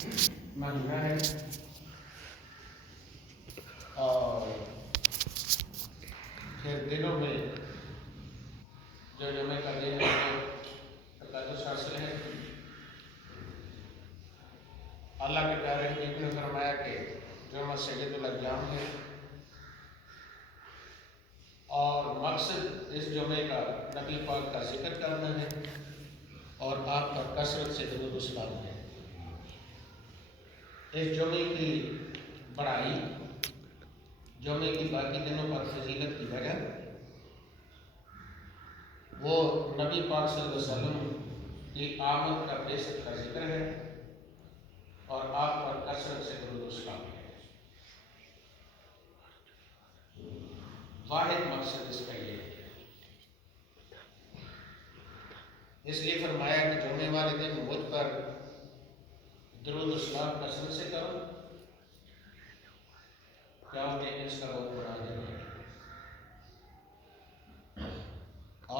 مہینہ ہے اور پھر دنوں میں جو جمعہ کا دن ہے وہ تقدس حاصل ہے۔ اللہ کے پیارے حبیب نے فرمایا کہ جمعہ سید الایام ہے اور مقصد اس جمعے کا نبی پاک کا ذکر کرنا ہے اور آپ پر کثرت سے درود و سلام ہے۔ اس جمعے کی بڑائی جمعے کی باقی دنوں پر فضیلت کی وجہ وہ نبی پاک صلی اللہ علیہ وسلم کی آمد کا بعثت کا ذکر ہے اور آپ پر کثرت سے درود و سلام ہے۔ واحد مقصد اس کا یہ ہے، اس لیے فرمایا کہ جمعے والے دن مجھ پر درود و سلام کثرت سے کرو کیا انہیں اس کا روپ بنا دینا ہے۔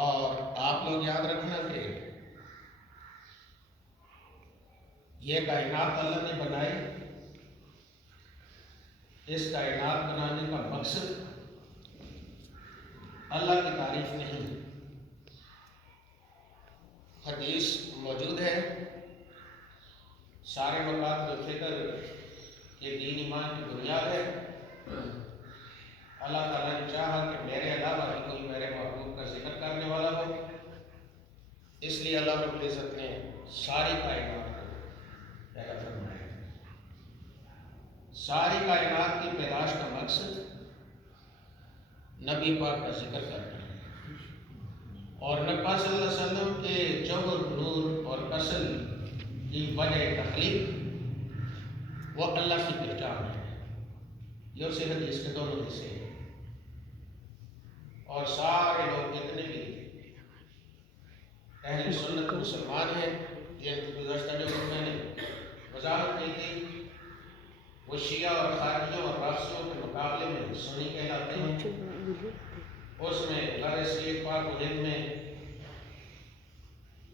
اور آپ لوگ یاد رکھنا کہ یہ کائنات اللہ نے بنائی، اس کائنات بنانے کا مقصد اللہ کی تعریف نہیں۔ حدیث موجود ہے، سارے مقام و فکر یہ دین ایمان کی بنیاد ہے۔ اللہ تعالیٰ نے چاہا کہ میرے علاوہ ہی کوئی میرے محبوب کا ذکر کرنے والا ہو، اس لیے اللہ رب العزت نے ساری کائنات کو پیدا فرمایا۔ ساری کائنات کی پیدائش کا مقصد نبی پاک کا ذکر کرنا ہے اور نبی پاک صلی اللہ علیہ وسلم کے جوہر، نور اور اصل کی وجہ تخلیق وہ اللہ کی پہچان ہے۔ یہ اسی حدیث کے دونوں حصے ہیں اور سارے لوگ جتنے بھی اہل سنت مسلمان ہیں، یہ گزشتہ جو میں نے وضاحت کی تھی، وہ شیعہ اور خارجیوں اور رافضیوں کے مقابلے میں سنی کہلاتے ہیں۔ اس میں غیر سید پاک و ہند میں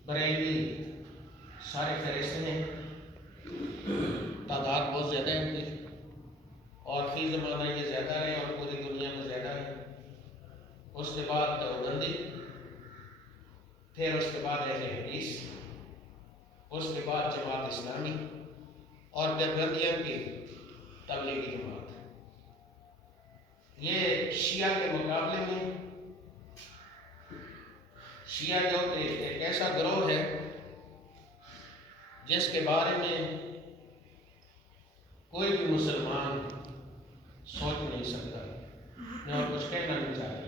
بریلوی سارے فہرست ہیں، تعداد بہت زیادہ ہے ان کی اور فی زمانہ یہ زیادہ ہے اور پوری دنیا میں زیادہ ہے۔ اس کے بعد دیوبندی، پھر اس کے بعد اہل حدیث، اس کے بعد جماعت اسلامی اور دیوبندیوں کی تبلیغی جماعت۔ یہ شیعہ کے مقابلے میں شیعہ جو کہ ایک ایسا گروہ ہے جس کے بارے میں کوئی بھی مسلمان سوچ نہیں سکتا، میں اور کچھ کہنا نہیں چاہتا،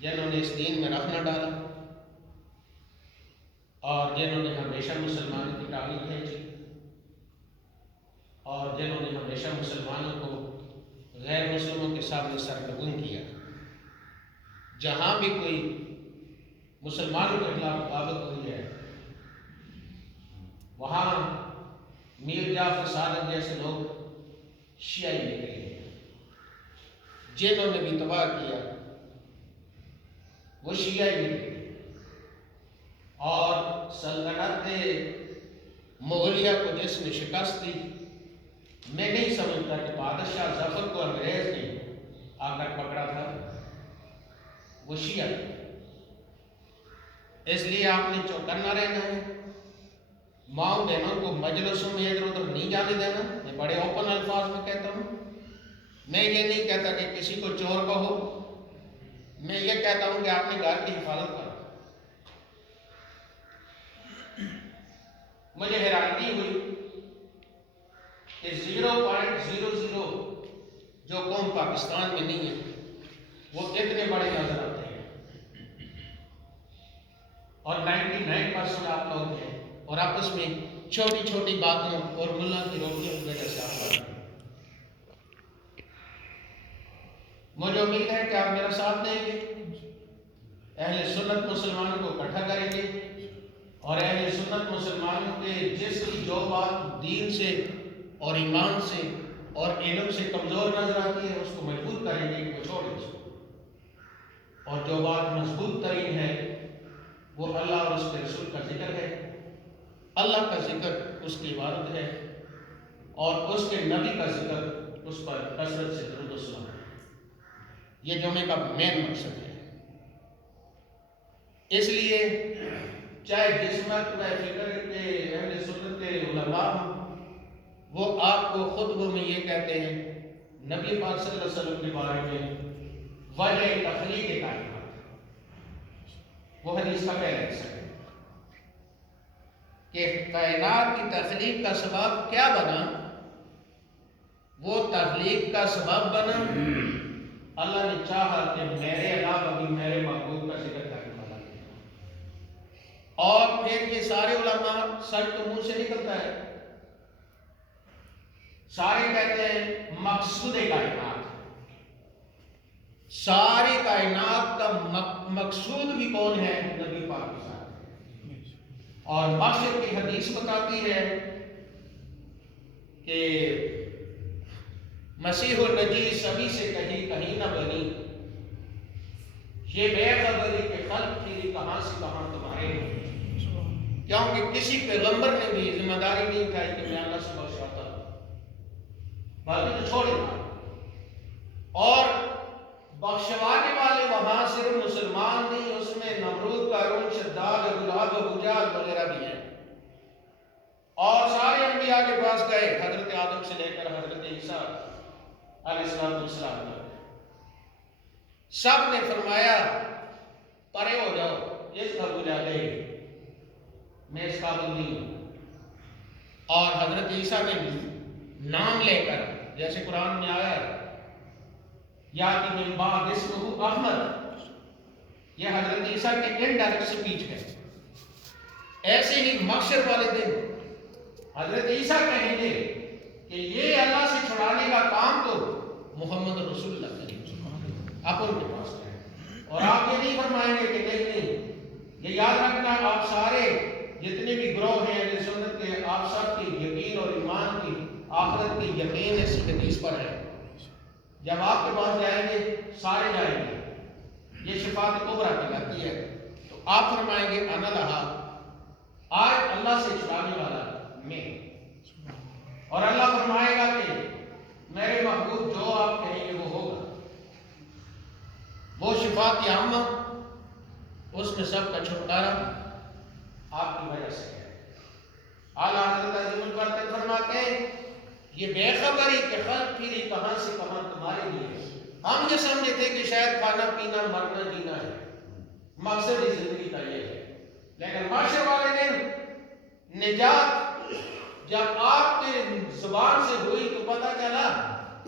جنہوں نے اس دین میں رخ نہ ڈالا اور جنہوں نے ہمیشہ مسلمانوں کی تعلیم بھیجی اور جنہوں نے ہمیشہ مسلمانوں کو غیر مسلموں کے سامنے سرنگون کیا۔ جہاں بھی کوئی مسلمانوں کے خلاف بغاوت ہوئی ہے وہاں میر جعفر صادق جیسے لوگ شیعہ ہی نکلے ہیں، جنہوں نے بھی تباہ کیا وہ شیعہ ہی نکلے اور سلطنت مغلیہ کو جس نے شکست دی، میں نہیں سمجھتا کہ بادشاہ ظفر کو انگریز نے آ کر پکڑا تھا، وہ شیعہ تھے۔ اس لیے آپ نے چوکنا رہنا ہے، ماؤں بہنوں کو مجلسوں میں ادھر ادھر نہیں جانے دینا۔ میں بڑے اوپن الفاظ میں کہتا ہوں، میں یہ نہیں کہتا کہ کسی کو چور کہو، میں یہ کہتا ہوں کہ آپ نے گھر کی حفاظت کرو۔ مجھے حیرانگی ہوئی کہ 0.00 جو قوم پاکستان میں نہیں ہے وہ اتنے بڑے نظر آتے ہیں اور 99% آپ لوگ ہیں اور آپس میں چھوٹی چھوٹی باتوں اور ملا کی روٹیوں کی وجہ سے آپ لوگ ہیں۔ مجھے امید ہے کہ آپ میرا ساتھ دیں گے، اہل سنت مسلمانوں کو اکٹھا کریں گے اور اہل سنت مسلمانوں کے جس کی جو بات دین سے اور ایمان سے اور علم سے کمزور نظر آتی ہے اس کو مجبور کریں گے کہ وہ چھوڑیں اس کو، اور جو بات مضبوط ترین ہے وہ اللہ اور اس کے رسول کا ذکر ہے، اللہ کا ذکر اس کی عبادت ہے، اور اس کے نبی کا ذکر اس پر کثرت سے درود و سلام ہے۔ یہ جمعے کا مین مقصد ہے۔ اس لیے چاہے جس مرتبہ فکر کے اہل سنت کے علماء ہوں، وہ آپ کو خطبوں میں یہ کہتے ہیں نبی پاک صلی اللہ علیہ وسلم کے بارے میں وجہ تخلیق کائنات، وہ حدیث کا پہلا حصہ ہے کہ کائنات کی تخلیق کا سبب کیا بنا؟ وہ تخلیق کا سبب بنا اللہ نے چاہا کہ میرے علاوہ بھی میرے محبوب کا ذکر کرنے والا ہے۔ اور پھر یہ سارے علماء سر تو منہ سے نکلتا ہے، سارے کہتے ہیں مقصود کائنات، ساری کائنات کا مقصود بھی کون ہے؟ نبی پاک کے ساتھ۔ اور مقصد کی حدیث بتاتی ہے کہ مسیح النجی سبھی سے کہیں نہ بنی، یہ بے خبری کہ خلق تھی کہاں سے کہاں تمہارے ہیں، کیونکہ کسی پیغمبر نے بھی ذمہ داری نہیں اٹھائی کہ میں اللہ سے بخشاتا ہوں، باقی تو چھوڑے گا۔ اور بخشوانے والے وہاں صرف مسلمان نہیں، اس میں نمرود، قارون، شداد، ابو لہب، ابو جہل وغیرہ بھی ہیں۔ اور سارے انبیاء کے پاس گئے، حضرت آدم سے لے کر حضرت عیسیٰ علیہ السلام، سب نے فرمایا پرے ہو جاؤ، اس کا بجا دے، میں اس قابل نہیں ہوں۔ اور حضرت عیسیٰ نے نام لے کر، جیسے قرآن میں آیا ہے یا کہ من بعد اسمہ احمد، یہ حضرت عیسیٰ کے انڈائریکٹ سپیچ ہے۔ ایسے ہی محشر والے دن حضرت عیسیٰ کہیں گے کہ یہ اللہ سے چھڑانے کا کام تو محمد رسول اللہ کریں، آپ ان کے پاس ہیں۔ اور آپ یہ نہیں فرمائیں گے کہ نہیں، یہ یاد رکھنا آپ سارے جتنے بھی گروہ ہیں اہل سنت کے، آپ سب کی یقین اور ایمان کی آخرت کی یقین اس حدیث پر ہے۔ جب آپ کے پاس جائیں گے سارے جائیں گے، یہ شفاعت کبریٰ کہلاتی ہے، تو آپ فرمائیں گے انا لہا، آج اللہ سے چھڑانے والا میں، اور اللہ فرمائے گا کہ میرے محبوب جو آپ کہیں گے وہ ہوگا۔ وہ شفاعت عامہ، اس میں سب کا چھٹکارا آپ کی وجہ سے ہے۔ اعلیٰ حضرت عظیم البرکت فرماتے ہیں یہ بے خبری کہ خلق پھری کہاں سے کہاں تمہارے لیے، ہم یہ سمجھے تھے کہ شاید کھانا پینا مرنا جینا ہے، مقصد اس زندگی کا یہ ہے، لیکن معاشر والے دن نجات جب آپ کے زبان سے ہوئی تو پتہ چلا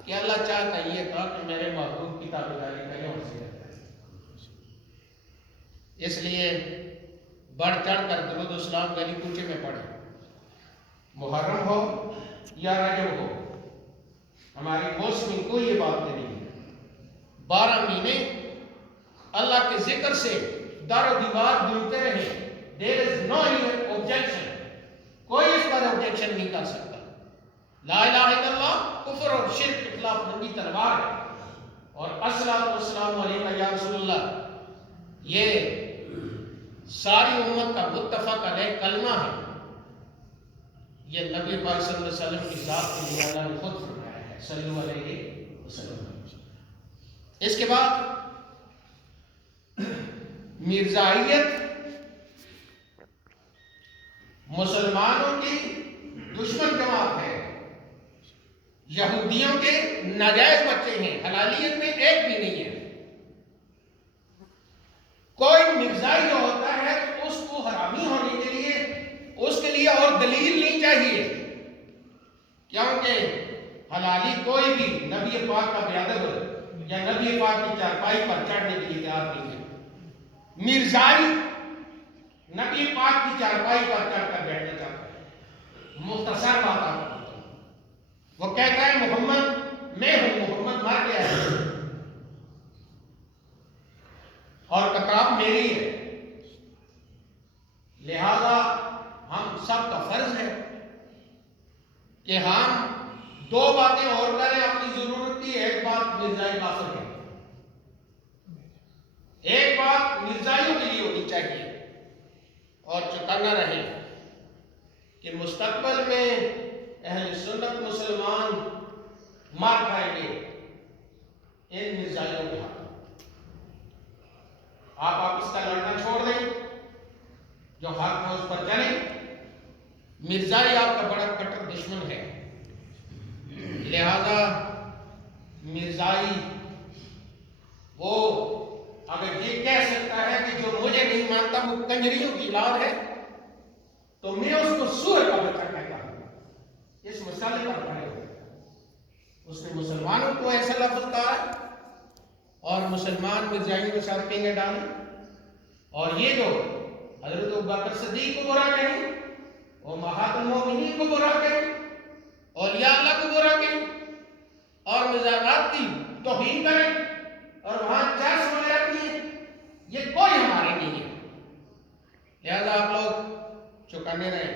کہ اللہ چاہتا یہ تھا کہ میرے محبوب کی تابعداری کریں اور سے کریں۔ اس لیے بڑھ چڑھ کر درود و سلام گلی کوچے میں پڑھیں، محرم ہو یا رجب ہو، ہماری ہوش میں کوئی یہ بات نہیں ہے۔ 12 مہینے اللہ کے ذکر سے در و دیوار دلتے رہیں، there is no objection، کوئی اس پر objection نہیں کر سکتا۔ لا الہ الا اللہ کفر اور شرک کے خلاف ننگی تلوار ہے، اور الصلاۃ والسلام علیکہ یا رسول اللہ یہ ساری امت کا متفق علیہ کلمہ ہے۔ یہ نبی پاک صلی اللہ علیہ وسلم کی ذات کے لیے اللہ نے خود فرمایا ہے، صلی اللہ علیہ وسلم۔ اس کے بعد مرزائیت مسلمانوں کی دشمن جماعت ہے، یہودیوں کے ناجائز بچے ہیں، حلالیت میں ایک بھی نہیں ہے۔ کوئی مرزائی جو ہوتا ہے تو اس کو حرامی ہونے کے لیے اس کے لیے اور دلیل نہیں چاہیے، کیونکہ حلالی کوئی بھی نبی پاک کا بیادب یا نبی پاک کی چارپائی پر چڑھنے کے لیے تیار نہیں ہے۔ مرزائی نبی پاک کی چارپائی پر چڑھ کر بیٹھنا چاہتا ہے۔ مختصر بات آپ کو بتاؤں، وہ کہتا ہے محمد میں ہوں، محمد مر گیا ہے اور کتاب میری ہے، لہذا ہم سب کا فرض ہے کہ ہم 2 باتیں اور کریں اپنی ضرورت کی۔ ایک بات مرزائی کافر ہے، ایک بات مرزائیوں کے لیے ہونی چاہیے اور چکانا رہے۔ کہ مستقبل میں اہل سنت مسلمان مار کھائیں گے ان مرزائیوں کے ہاتھ۔ آپ آپس کا لڑنا چھوڑ دیں، جو حق ہے اس پر چلیں۔ مرزائی آپ کا بڑا کٹر دشمن ہے، لہذا مرزائی وہ اگر یہ کہہ سکتا ہے کہ جو مجھے نہیں مانتا وہ کنجریوں کی اولاد ہے، تو میں اس کو سور کا بچہ کہتا ہوں۔ اس مسئلے پر کھڑے ہوئے، اس نے مسلمانوں کو ایسا لفظ کہا اور مسلمان مرزائیوں کے ساتھ پینگے ڈالیں، اور یہ جو حضرت ابوبکر صدیق کو برا کہیں، امہات المومنین کو برا کہیں، اولیاء اللہ کو برا کہیں، اور مذاکرات کی توہین کریں، اور وہاں چرس وغیرہ کیے، یہ کوئی ہمارے نہیں ہے۔ لہذا آپ لوگ چوکنے رہیں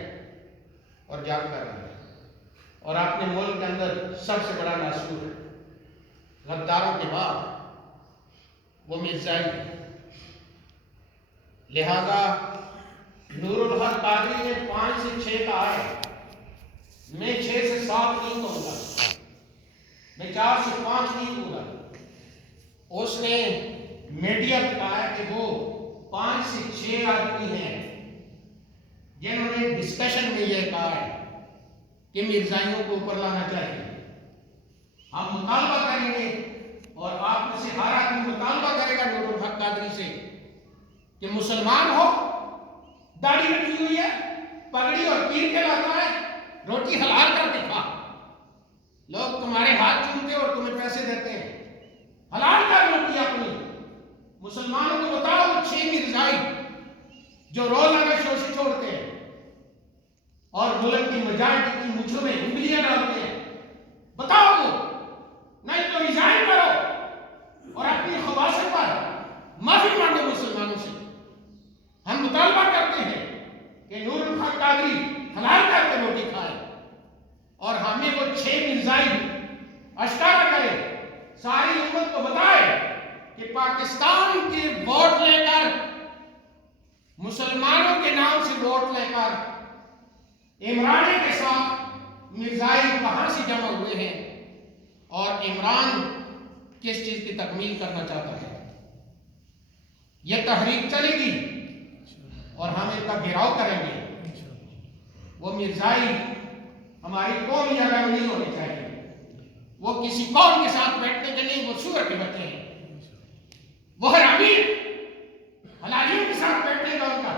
اور جاگ کر رہیں، اور اپنے ملک کے اندر سب سے بڑا ناسور غداروں کے بعد وہ مرزائی ہے۔ لہذا نور الحق قادری میں 5 سے 6 کا آئے، میں 6 سے 7 نہیں کہوں گا، میں 4 سے 5 نہیں کہوں گا۔ اس نے میڈیا پہ کہا ہے کہ وہ 5 سے 6 آدمی ہیں جنہوں نے ڈسکشن میں یہ کہا ہے کہ مرزائیوں کو اوپر لانا چاہیے۔ ہم مطالبہ کریں گے، اور آپ میں سے ہر آدمی مطالبہ کرے گا نور الحق قادری سے کہ مسلمان ہو، داڑھی رکھی ہوئی ہے، پگڑی اور پیر کے لاتا ہے، روٹی حلال کر کے کھا، لوگ تمہارے ہاتھ چومتے اور تمہیں پیسے دیتے ہیں، حلال کر روٹی اپنی۔ مسلمانوں کو بتاؤ 6 مرزائی جو روزانہ شوشے چھوڑتے ہیں اور ملک کی مجارٹی کی مچھوں میں انگلیاں ڈالتے ہیں، بتاؤ وہ، نہیں تو ریزائن کرو اور اپنی خباثت پر معافی مانگو مسلمانوں سے۔ ہم مطالبہ کرتے ہیں کہ نور الحق قادری حلال کر کے روٹی کھائے، اور ہمیں وہ 6 مرزائی اشکارا کرے، ساری امت کو بتائے کہ پاکستان کے ووٹ لے کر، مسلمانوں کے نام سے ووٹ لے کر عمرانی کے ساتھ مرزائی کہاں سے جمع ہوئے ہیں، اور عمران کس چیز کی تکمیل کرنا چاہتا ہے۔ یہ تحریک چلے گی اور ہم ان کا گھیراؤ کریں گے۔ وہ مرزائی ہماری قوم یا رنگ نہیں ہونے چاہیے، وہ کسی قوم کے ساتھ بیٹھنے کے نہیں، وہ سور کے بچے ہیں، وہ حرامی حلالیوں کے ساتھ بیٹھنے کا ان کا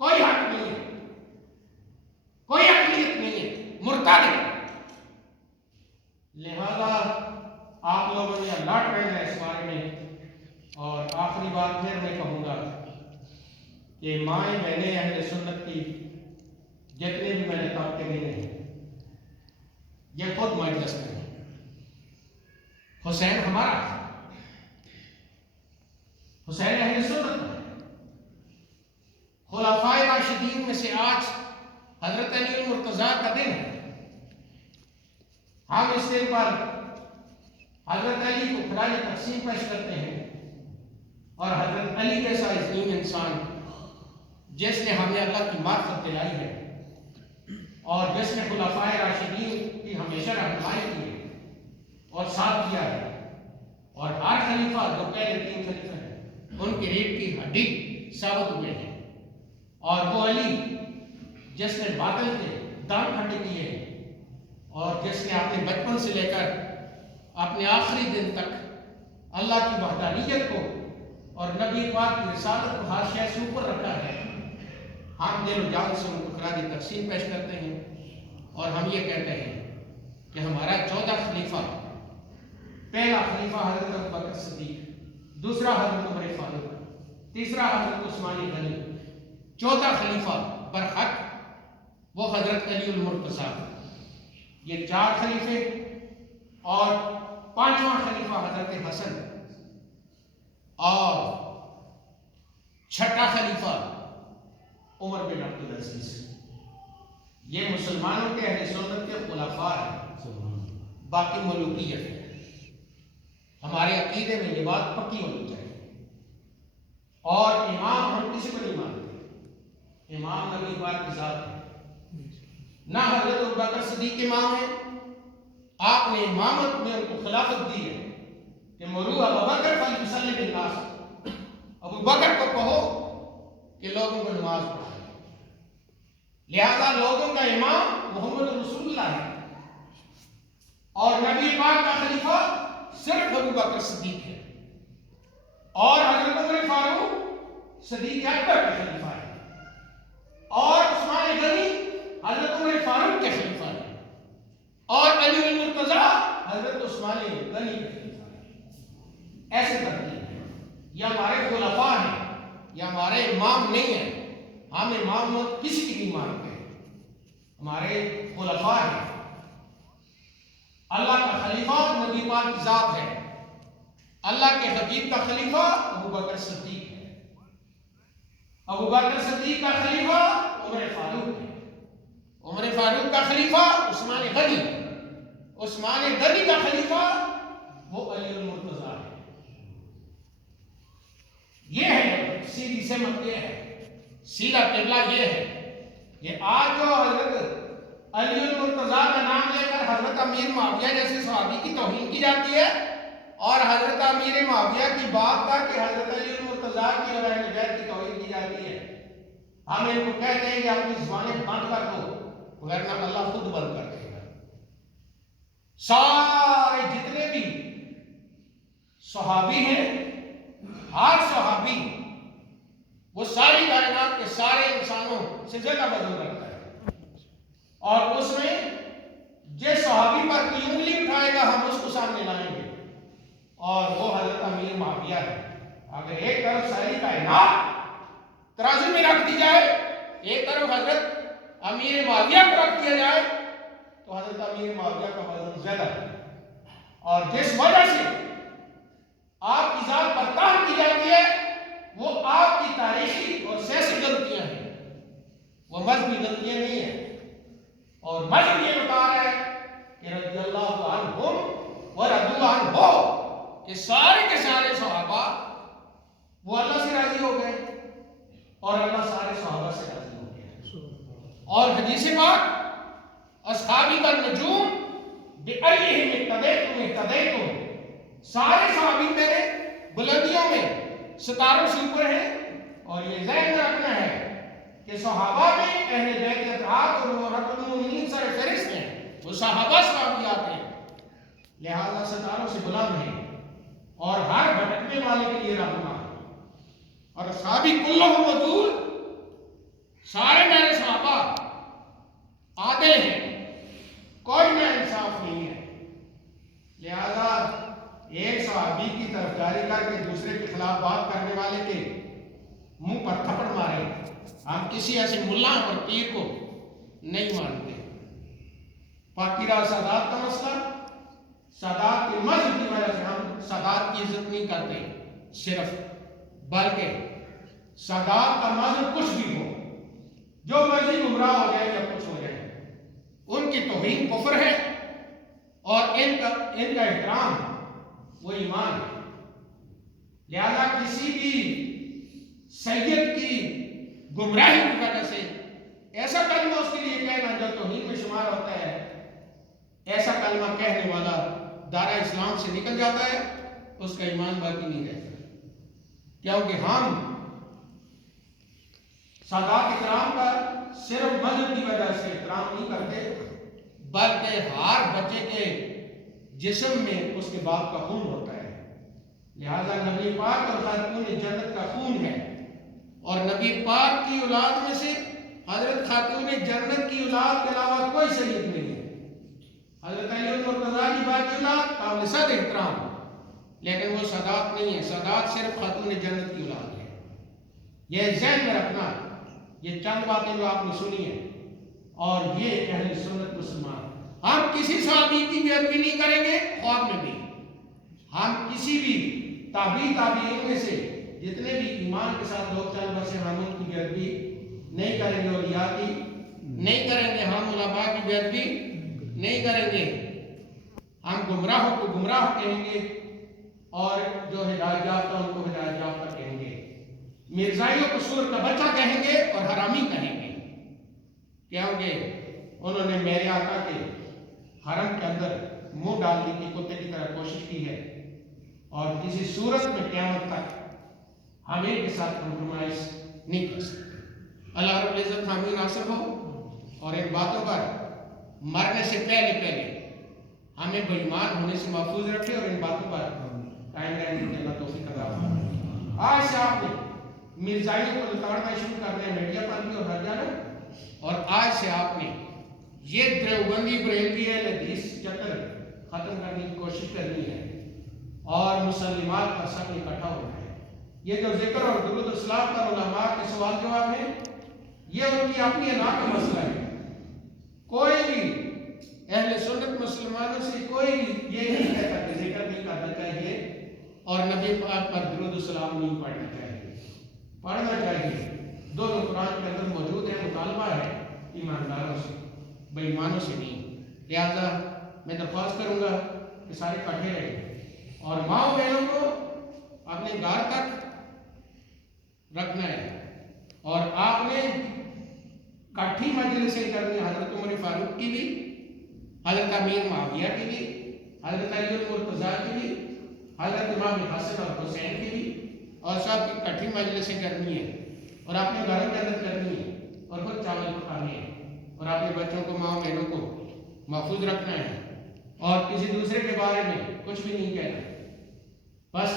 کوئی حق نہیں ہے، کوئی اقلیت نہیں ہے، مرتد ہے۔ لہذا آپ لوگوں نے اللہ ٹرین ہے اس بارے میں۔ اور آخری بات پھر میں کہوں گا کہ مائیں بہنیں اہل سنت کی جتنے بھی میں نے طبقے دینے ہیں، یہ خود مجلس میں ہیں۔ حسین ہمارا ہے، حسین اہل سنت ہے۔ خلفائے راشدین میں سے آج حضرت علی المرتضیٰ کا دن ہے، ہم اس دن پر حضرت علی کو خراج تقسیم پیش کرتے ہیں، اور حضرت علی جیسا عظیم انسان جس نے ہمیں اللہ کی معرفت دلائی ہے، اور جس نے خلفائے راشدین کی ہمیشہ رہنمائی کی ہے اور ساتھ دیا ہے، اور ہر خلیفہ جو پہلے 3 خلیفہ ہیں ان کی ریڑھ کی ہڈی ثابت ہوئے ہیں، اور وہ علی جس نے باطل کے دام کھٹے کیے ہیں، اور جس نے اپنے بچپن سے لے کر اپنے آخری دن تک اللہ کی وحدانیت کو اور نبی پاک کی رسالت کو حاشیہ سے اوپر رکھا ہے، ہم دل و جان سے ان کو خراج تقسیم پیش کرتے ہیں، اور ہم یہ کہتے ہیں کہ ہمارا 14 خلیفہ، پہلا خلیفہ حضرت ابوبکر صدیق، دوسرا حضرت عمر فاروق، تیسرا حضرت عثمان غنی، چوتھا خلیفہ برحق وہ حضرت علی المرتضیٰ، یہ 4 خلیفے، اور 5واں خلیفہ حضرت حسن، اور 6واں خلیفہ عمر بن عبدالعزیز۔ یہ مسلمانوں کے اہل سنت کے خلفاء ہیں، باقی ملوکیت ہے۔ ہمارے عقیدے میں یہ بات پکی ہونی چاہیے، اور امام ہم کسی کو نہیں مانتے، امام نبی پاک کی ذات ہے، بکر صدیق امام ہیں، آپ نے امامت میں ان کو خلافت دی ہے کہ مرو ابو بکر فلیصلی بالناس، ابو بکر کو کہو کہ لوگوں کو نماز پڑھائے۔ لہذا لوگوں کا امام محمد رسول اللہ ہے، اور نبی پاک کا خلیفہ صرف ابو بکر صدیق ہے، اور حضرت عمر فاروق صدیق اکبر کا خلیفہ ہے، اور عثمان غنی حضرت عمر فاروق کے خلیفہ ہے، اور علی المرتضیٰ حضرت عثمان غنی کے خلیفہ ہے۔ ایسے ترتیب ہے، یہ ہمارے خلفاء ہیں، یہ ہمارے امام نہیں ہیں، ہم امام کسی کی نہیں مانتے ہیں، ہمارے خلفاء ہیں۔ اللہ کا خلیفہ نبی پاک کی ذات ہے، اللہ کے حبیب کا خلیفہ ابو بکر صدیق ہے، ابو بکر صدیق کا خلیفہ عمر فاروق ہے، عمر فاروق کا خلیفہ عثمان غنی، عثمان غنی کا خلیفہ وہ علی المرتضیٰ ہے۔ یہ ہے سیدھی سمت، یہ ہے سیدھا قبلہ، یہ ہے۔ یہ آج جو حضرت علی المرتضیٰ کا نام لے کر حضرت امیر معاویہ جیسے صحابی کی توہین کی جاتی ہے، اور حضرت امیر معاویہ کی بات کر کے حضرت علی المرتضیٰ کی اور اہل بیت کی توہین کی جاتی ہے، ہم ان کو کہتے ہیں کہ اپنی زبانیں بند کر دو، ورنہ اللہ خود بند کر دے گا۔ سارے جتنے بھی صحابی ہیں، ہر صحابی وہ ساری کائنات کے سارے انسانوں سے زیادہ وزن رکھتا ہے، اور اس میں جس صحابی پر کوئی انگلی اٹھائے گا ہم اس کو سامنے لائیں گے، اور وہ حضرت امیر معاویہ ہے۔ اگر ایک طرف ساری کائنات ترازو میں رکھ دی جائے، ایک طرف حضرت امیر معاویہ کو رکھ دیا جائے، تو حضرت امیر معاویہ کا وزن زیادہ ہے، اور جس وجہ سے آپ کی ذات پر طعن کی جاتی ہے وہ آپ کی تاریخی اور سیاسی غلطیاں ہیں، وہ مذہبی غلطیاں نہیں ہیں۔ اور مذہب یہ بتا رہا ہے کہ رضی اللہ عنہم ورضوا عنہ، کہ سارے کے سارے صحابہ وہ اللہ سے راضی ہو گئے، اور اللہ سارے صحابہ سے راضی ہو گئے۔ اور حدیث پاک اصحابی کا نجوم بِأَيِّهِمْ اقْتَدَيْتُمْ اهْتَدَيْتُمْ، سارے صحابی میرے بلندیوں میں ستاروں سے اوپر ہیں، اور یہ ذہن میں رکھنا ہے کہ صحابہ میں اہل بیت اطہار اور امہات المومنین سر فہرست ہیں، وہ صحابہ صحابیات ہیں، لہذا ستاروں سے بلند ہیں، اور ہر بھٹکنے والے کے لیے رہنما ہے۔ اور صحابی کلہم عدول، سارے میرے صحابہ عادل ہیں، کوئی نہ انصاف نہیں ہے۔ لہذا ایک صحابی کی طرفداری کر کے دوسرے کے خلاف بات کرنے والے کے منہ پر تھپڑ مارے، ہم کسی ایسے ملا اور پیر کو نہیں مانتے۔ باقی رہا سادات کا مسئلہ، سادات کے مذہب کی وجہ سے ہم سادات کی عزت نہیں کرتے صرف، بلکہ سادات کا مذہب کچھ بھی ہو، جو مرضی گمراہ ہو جائے یا کچھ ہو جائے، ان کی توہین کفر ہے، اور ان کا احترام وہ ایمان ہے۔ لہذا کسی بھی سید کی گمراہی کی وجہ سے ایسا کلمہ اس کے لیے کہنا جو توہین میں شمار ہوتا ہے، ایسا کلمہ کہنے والا دارہ اسلام سے نکل جاتا ہے، اس کا ایمان باقی نہیں رہتا، کیونکہ ہم سادات اکرام کا صرف مذہب کی وجہ سے احترام نہیں کرتے، بلکہ ہر بچے کے جسم میں اس کے باپ کا خون ہوتا ہے۔ لہذا نبی پاک اور خاتون جنت کا خون ہے، اور نبی پاک کی اولاد میں سے حضرت خاتون جنت کی اولاد کے علاوہ کوئی سید نہیں ہے۔ حضرت علی المرتضیٰ کی باقی اولاد قابل صد احترام، لیکن وہ سادات نہیں ہے، سادات صرف خاتون جنت کی اولاد ہے۔ یہ ذہن میں رکھنا، یہ چند باتیں جو آپ نے سنی ہیں، اور یہ اہل سنت مسلمان، ہم کسی صحابی کی بے ادبی نہیں کریں گے، خواب میں بھی ہم کسی بھی تابعین میں سے جتنے بھی ایمان کے ساتھ لوگ چل بسے، ہم ان کی بے ادبی نہیں کریں گے، اولیاء کی نہیں کریں گے، ہم علماء کی بے ادبی نہیں کریں گے، ہم گمراہوں کو گمراہ کہیں گے، اور جو ہدایت یافتہ ان کو ہدایت یافتہ کہیں گے، مرزائیوں کو سور کا بچہ کہیں گے، اور حرامی کہیں گے، کیونکہ انہوں نے میرے آقا کے حرم کے اندر منہ ڈالنے کی کتے کی طرح کوشش کی ہے، اور کسی صورت میں قیامت تک ہم ایک کے ساتھ کمپرومائز نہیں کر سکتے۔ اللہ رب العزت حامی ناصر ہو، اور ان باتوں پر مرنے سے پہلے ہمیں بے ایمان ہونے سے محفوظ رکھے، اور ان باتوں پر قائم رہنے کی اللہ توفیق عطا فرمائے۔ آج سے آپ نے مرزائیوں کو لتاڑنا شروع کر دیا میڈیا پر بھی اور ہر جگہ، اور آج سے آپ نے یہ دیوبندی بریلوی اہل حدیث چکر ختم کرنے کی کوشش کرنی ہے، اور مسلمات کا سب اکٹھا ہونا ہے۔ یہ جو ذکر اور درود و سلام پر علماء کے سوال جواب ہیں، یہ ان کی اپنی انا کا مسئلہ ہے۔ کوئی بھی اہل سنت مسلمانوں سے کوئی یہ نہیں کہتا کہ ذکر نہیں کرنا چاہیے اور نبی پاک پر درود و سلام نہیں پڑھنا چاہیے، پڑھنا چاہیے۔ دونوں قرآن کے اندر موجود ہے، مطالبہ ہے ایمانداروں سے، بے ایمانوں سے نہیں۔ لہذا میں درخواست کروں گا کہ سارے اکٹھے رہیں، اور ماں بہنوں کو اپنے گھر تک رکھنا ہے، اور آپ نے کٹھی مجلسیں کرنی، حضرت عمر فاروق کی بھی، حضرت امیر معاویہ کی بھی، حضرت علی المرتضیٰ کی بھی، حضرت امام حسن اور حسین کی بھی، اور سب کی کٹھی مجلسیں کرنی ہے، اور اپنے گھروں کے اندر کرنی ہے، اور خود چاول پکانے ہیں، اور اپنے بچوں کو ماں بہنوں کو محفوظ رکھنا ہے، اور کسی دوسرے کے بارے میں کچھ بھی نہیں کہنا۔ بس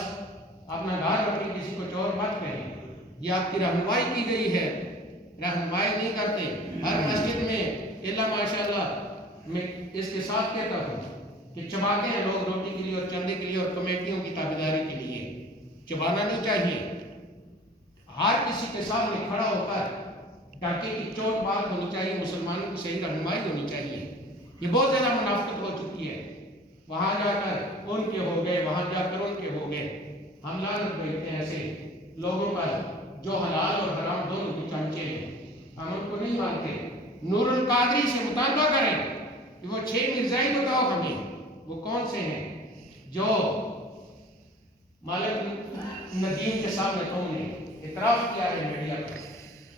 اپنا گھر رکھیں، کسی کو چور مت کہیں۔ یہ آپ کی رہنمائی کی گئی ہے، رہنمائی نہیں کرتے۔ ہر مسجد میں الا ماشاءاللہ میں اس کے ساتھ کہتا ہوں کہ چباتے ہیں لوگ روٹی کے لیے اور چندے کے لیے اور کمیٹیوں کی تابعداری کے لیے، چبانا نہیں چاہیے۔ ہر کسی کے سامنے کھڑا ہو کر ڈاکے کی چوٹ بات ہونی چاہیے، مسلمانوں کی صحیح رہنمائی ہونی چاہیے۔ یہ بہت زیادہ منافقت ہو چکی ہے، وہاں جا کر ان کے ہو گئے، وہاں جا کر ان کے ہو گئے۔ ہم لعنت بھیجتے ہیں ایسے لوگوں پر جو حلال اور حرام دونوں کے چمچے ہیں، ہم ان کو نہیں مانتے۔ نور القادری سے مطالبہ کریں کہ وہ 6 مرزائی بتاؤ ہمیں، وہ کون سے ہیں جو مالک ندیم کے سامنے تم نے اعتراف کیا ہے میڈیا پر،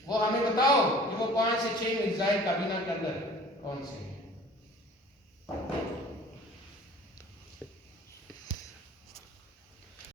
وہ ہمیں بتاؤ کہ وہ 5 سے 6 مرزائی کابینہ کے اندر کون سے ہیں۔